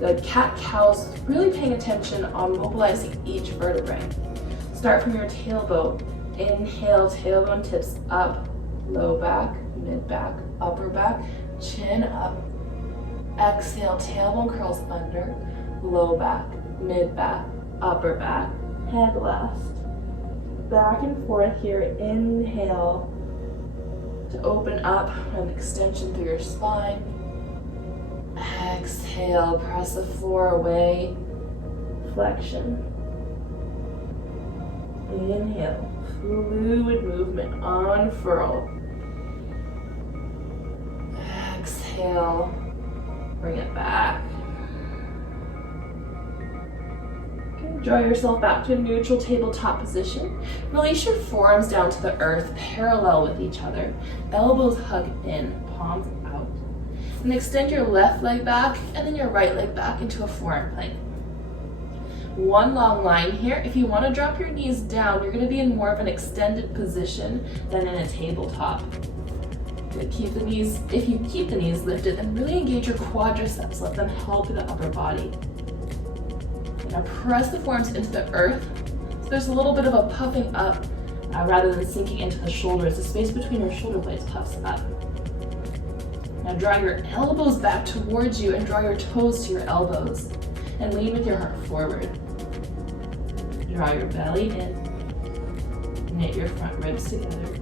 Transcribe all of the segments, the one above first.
Good. Cat-cows, really paying attention on mobilizing each vertebrae. Start from your tailbone. Inhale, tailbone tips up, low back, mid back, upper back, chin up. Exhale, tailbone curls under, low back, mid back, upper back, head left. Back and forth here. Inhale to open up an extension through your spine. Exhale, press the floor away, flexion. Inhale, fluid movement, unfurl. Exhale, bring it back. Okay, draw yourself back to a neutral tabletop position. Release your forearms down to the earth, parallel with each other. Elbows hug in, palms out. And extend your left leg back and then your right leg back into a forearm plank. One long line here. If you want to drop your knees down, you're going to be in more of an extended position than in a tabletop. Keep the knees, if you keep the knees lifted, then really engage your quadriceps. Let them help the upper body. Now press the forearms into the earth. So there's a little bit of a puffing up rather than sinking into the shoulders. The space between your shoulder blades puffs up. Now draw your elbows back towards you and draw your toes to your elbows. And lean with your heart forward. Draw your belly in. Knit your front ribs together.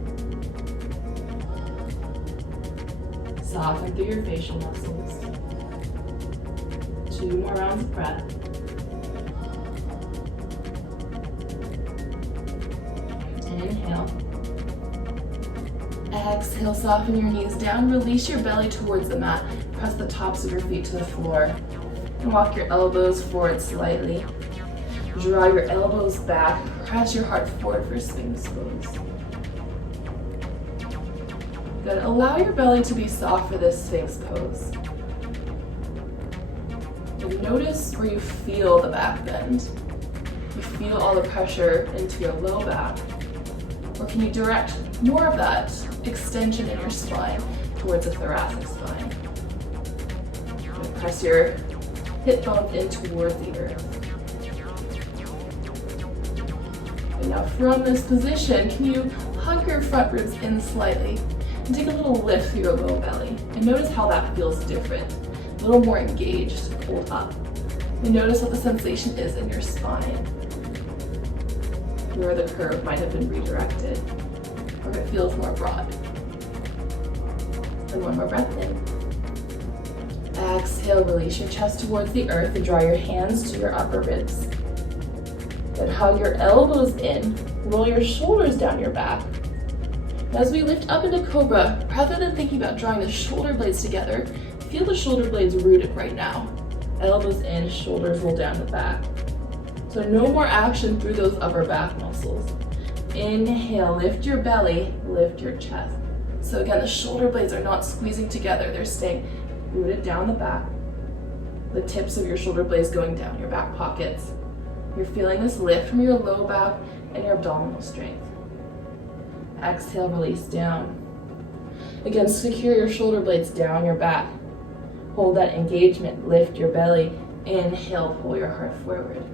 Soften through your facial muscles. 2 more rounds of breath. Inhale. Exhale, soften your knees down. Release your belly towards the mat. Press the tops of your feet to the floor. And walk your elbows forward slightly. Draw your elbows back. Press your heart forward for Sphinx pose. Good. Allow your belly to be soft for this Sphinx pose. And notice where you feel the back bend. You feel all the pressure into your low back. Or can you direct more of that extension in your spine towards the thoracic spine? And press your hip bone in towards the earth. And now from this position, can you hug your front ribs in slightly and take a little lift through your low belly? And notice how that feels different. A little more engaged, pulled up. And notice what the sensation is in your spine. Where the curve might have been redirected, or it feels more broad. And one more breath in. Exhale, release your chest towards the earth and draw your hands to your upper ribs. Then hug your elbows in, roll your shoulders down your back. As we lift up into Cobra, rather than thinking about drawing the shoulder blades together, feel the shoulder blades rooted right now. Elbows in, shoulders roll down the back. So no more action through those upper back muscles. Inhale, lift your belly, lift your chest. So again, the shoulder blades are not squeezing together, they're staying rooted down the back. The tips of your shoulder blades going down your back pockets. You're feeling this lift from your low back and your abdominal strength. Exhale, release down. Again, secure your shoulder blades down your back. Hold that engagement, lift your belly. Inhale, pull your heart forward.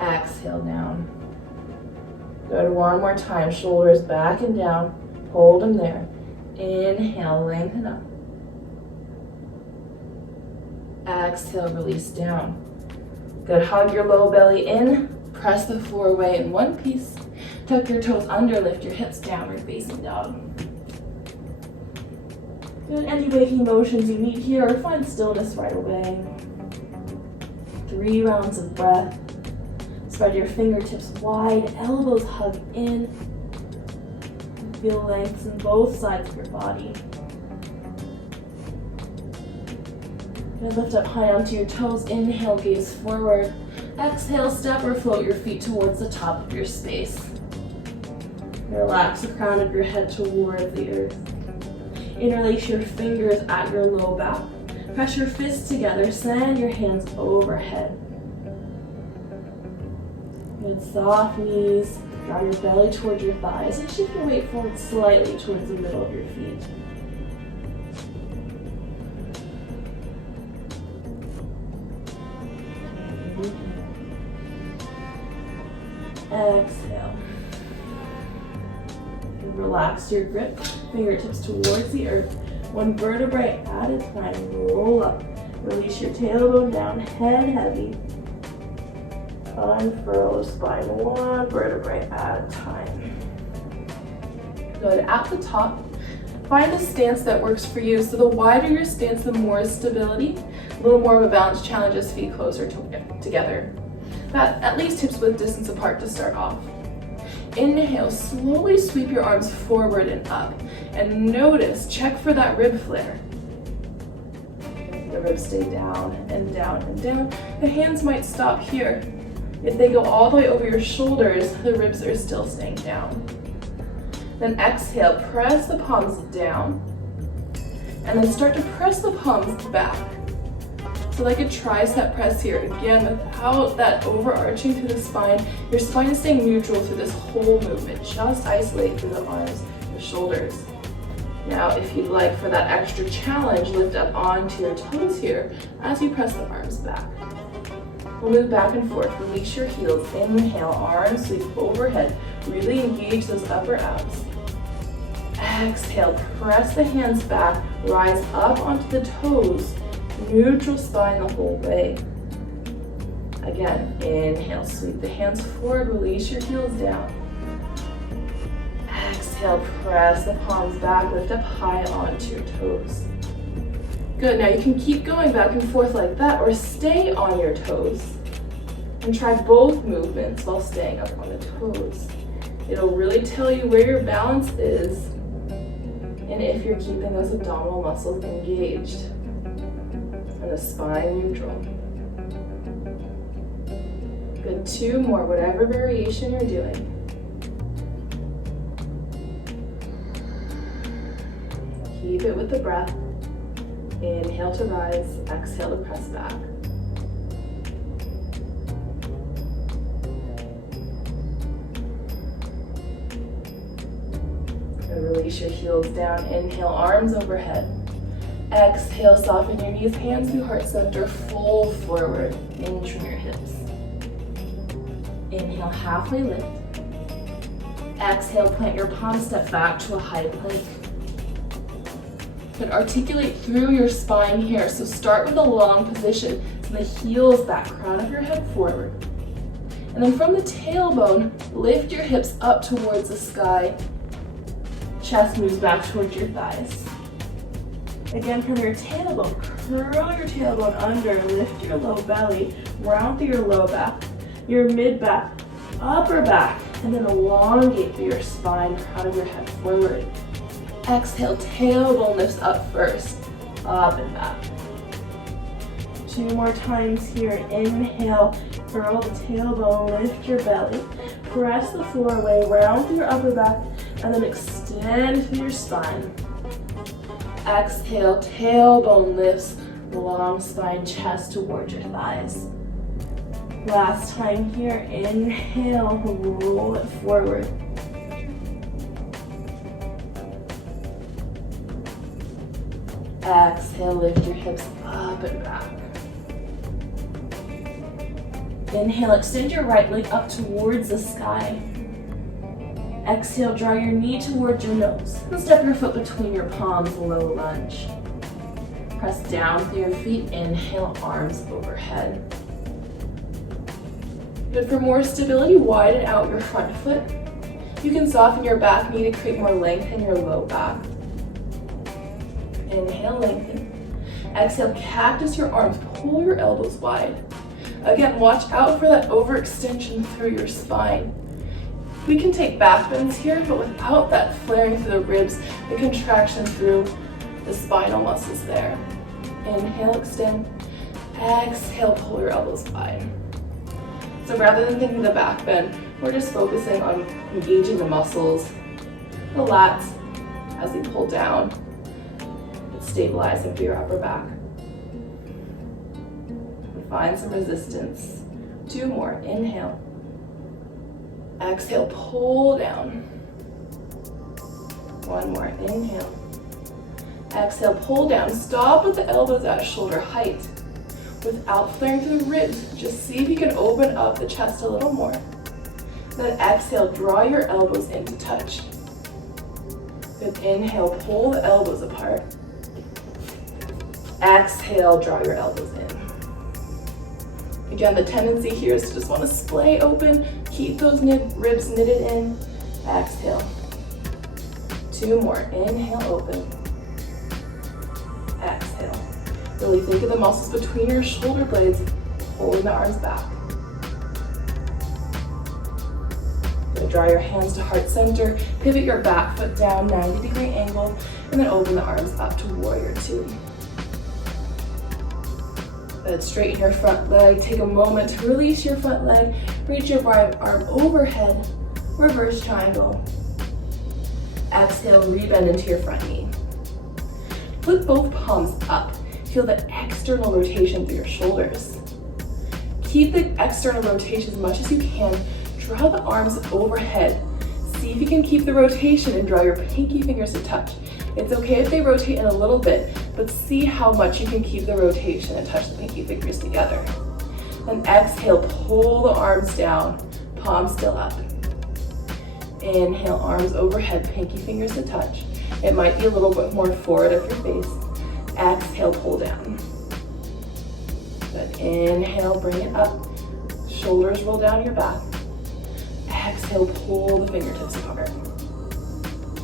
Exhale down. Good, one more time, shoulders back and down. Hold them there. Inhale, lengthen up. Exhale, release down. Good, hug your low belly in. Press the floor away in one piece. Tuck your toes under, lift your hips, downward facing dog. Good, any waking motions you need here, or find stillness right away. 3 rounds of breath. Spread your fingertips wide, elbows hug in. Feel lengths in both sides of your body. And lift up high onto your toes. Inhale, gaze forward. Exhale, step or float your feet towards the top of your space. Relax the crown of your head towards the earth. Interlace your fingers at your low back. Press your fists together. Send your hands overhead. Good, soft knees. Draw your belly towards your thighs and shift your weight forward slightly towards the middle of your feet. Exhale. And relax your grip, fingertips towards the earth. One vertebrae at a time, roll up. Release your tailbone down, head heavy. Unfurl the spine, one vertebrae at a time. Good. At the top, find a stance that works for you. So the wider your stance, the more stability, a little more of a balance challenge as feet closer together. That at least hips width distance apart to start off. Inhale, slowly sweep your arms forward and up. And notice, check for that rib flare. The ribs stay down and down and down. The hands might stop here. If they go all the way over your shoulders, the ribs are still staying down. Then exhale, press the palms down. And then start to press the palms back. So like a tricep press here, again, without that overarching through the spine. Your spine is staying neutral through this whole movement. Just isolate through the arms, the shoulders. Now, if you'd like for that extra challenge, lift up onto your toes here as you press the arms back. We'll move back and forth. Release your heels. Inhale, arms sweep overhead. Really engage those upper abs. Exhale, press the hands back. Rise up onto the toes. Neutral spine the whole way. Again, inhale, sweep the hands forward, release your heels down. Exhale, press the palms back, lift up high onto your toes. Good, now you can keep going back and forth like that or stay on your toes. And try both movements while staying up on the toes. It'll really tell you where your balance is and if you're keeping those abdominal muscles engaged. And the spine neutral. Good, 2 more, whatever variation you're doing. Keep it with the breath. Inhale to rise, exhale to press back. And release your heels down. Inhale, arms overhead. Exhale, soften your knees, hands through heart center, fold forward, inch from your hips. Inhale, halfway lift. Exhale, plant your palms, step back to a high plank. Good, articulate through your spine here. So start with a long position, so the heels back, crown of your head forward. And then from the tailbone, lift your hips up towards the sky. Chest moves back towards your thighs. Again, from your tailbone, curl your tailbone under, lift your low belly, round through your low back, your mid back, upper back, and then elongate through your spine, crown of your head forward. Exhale, tailbone lifts up first, up and back. 2 more times here. Inhale, curl the tailbone, lift your belly, press the floor away, round through your upper back, and then extend through your spine. Exhale, tailbone lifts, long spine, chest towards your thighs. Last time here, inhale, roll it forward. Exhale, lift your hips up and back. Inhale, extend your right leg up towards the sky. Exhale, draw your knee towards your nose and step your foot between your palms, low lunge. Press down through your feet, inhale, arms overhead. Good, for more stability, widen out your front foot. You can soften your back knee to create more length in your low back. Inhale, lengthen. Exhale, cactus your arms, pull your elbows wide. Again, watch out for that overextension through your spine. We can take back bends here, but without that flaring through the ribs, the contraction through the spinal muscles there. Inhale, extend. Exhale, pull your elbows wide. So rather than thinking the back bend, we're just focusing on engaging the muscles, the lats as they pull down, and stabilizing through your upper back. And find some resistance. 2 more. Inhale. Exhale, pull down. 1 more. Inhale. Exhale, pull down. Stop with the elbows at shoulder height. Without flaring through the ribs, just see if you can open up the chest a little more. Then exhale, draw your elbows in to touch. Good, inhale, pull the elbows apart. Exhale, draw your elbows in. Again, the tendency here is to just want to splay open, keep those ribs knitted in. Exhale. 2 more, inhale, open. Exhale. Really think of the muscles between your shoulder blades, holding the arms back. Draw your hands to heart center, pivot your back foot down, 90-degree angle, and then open the arms up to warrior 2. Then straighten your front leg, take a moment to release your front leg, reach your right arm overhead, reverse triangle. Exhale, rebend into your front knee. Flip both palms up, feel the external rotation through your shoulders. Keep the external rotation as much as you can. Draw the arms overhead. See if you can keep the rotation and draw your pinky fingers to touch. It's okay if they rotate in a little bit, but see how much you can keep the rotation and touch the pinky fingers together. Then exhale, pull the arms down, palms still up. Inhale, arms overhead, pinky fingers to touch. It might be a little bit more forward of your face. Exhale, pull down. Good, inhale, bring it up. Shoulders roll down your back. Exhale, pull the fingertips apart.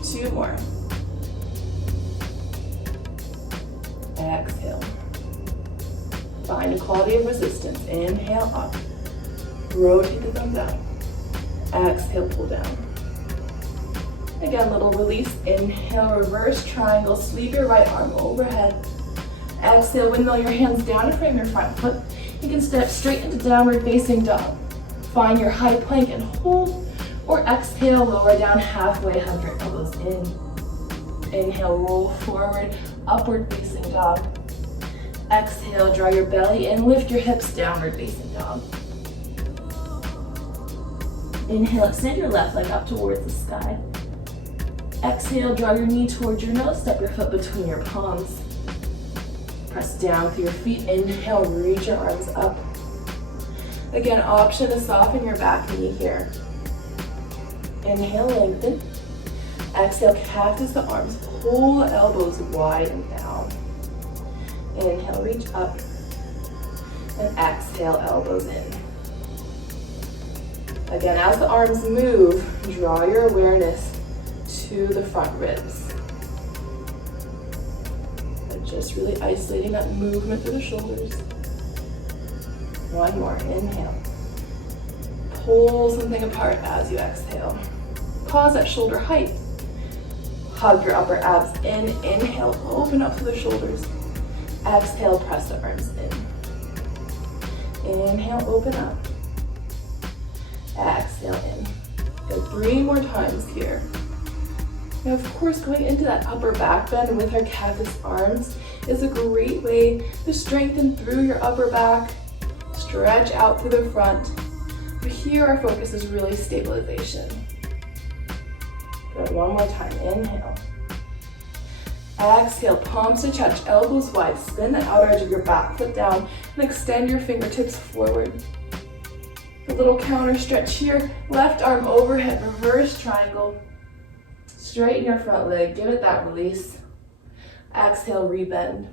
2 more. Exhale. Find a quality of resistance. Inhale, up. Rotate the thumbs out. Exhale, pull down. Again, little release. Inhale, reverse triangle. Sweep your right arm overhead. Exhale, windmill your hands down and frame your front foot. You can step straight into downward facing dog. Find your high plank and hold, or exhale, lower down halfway, hug your elbows in. Inhale, roll forward, upward facing dog. Exhale, draw your belly in, lift your hips, downward facing dog. Inhale, extend your left leg up towards the sky. Exhale, draw your knee towards your nose, step your foot between your palms. Press down through your feet, inhale, reach your arms up. Again, option to soften your back knee here. Inhale, lengthen. Exhale, cactus the arms, pull the elbows wide and down. Inhale, reach up. And exhale, elbows in. Again, as the arms move, draw your awareness to the front ribs. And just really isolating that movement through the shoulders. 1 more, inhale. Pull something apart as you exhale. Pause at shoulder height. Hug your upper abs in, inhale, open up to the shoulders. Exhale, press the arms in. Inhale, open up. Exhale in. Good, 3 more times here. Now, of course, going into that upper back bend with our cactus arms is a great way to strengthen through your upper back, stretch out through the front. But here our focus is really stabilization. Good, 1 more time, inhale. Exhale, palms to touch, elbows wide, spin the outer edge of your back foot down and extend your fingertips forward. A little counter stretch here, left arm overhead, reverse triangle. Straighten your front leg, give it that release. Exhale, rebend.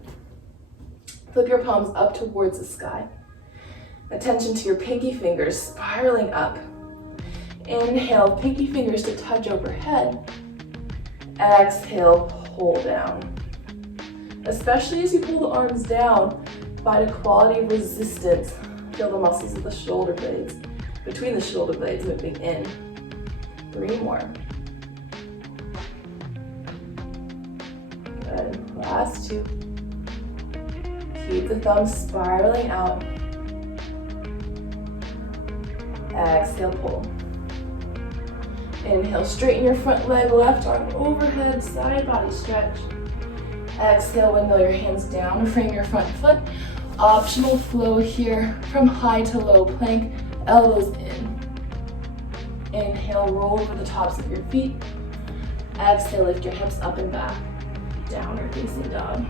Flip your palms up towards the sky. Attention to your pinky fingers spiraling up. Inhale, pinky fingers to touch overhead. Exhale, pull down. Especially as you pull the arms down, find a quality of resistance. Feel the muscles of the shoulder blades, between the shoulder blades moving in. 3 more. Good, last 2. Keep the thumbs spiraling out. Exhale, pull. Inhale, straighten your front leg, left arm overhead, side body stretch. Exhale, windmill your hands down and frame your front foot. Optional flow here from high to low plank, elbows in. Inhale, roll over the tops of your feet. Exhale, lift your hips up and back. Downward facing dog.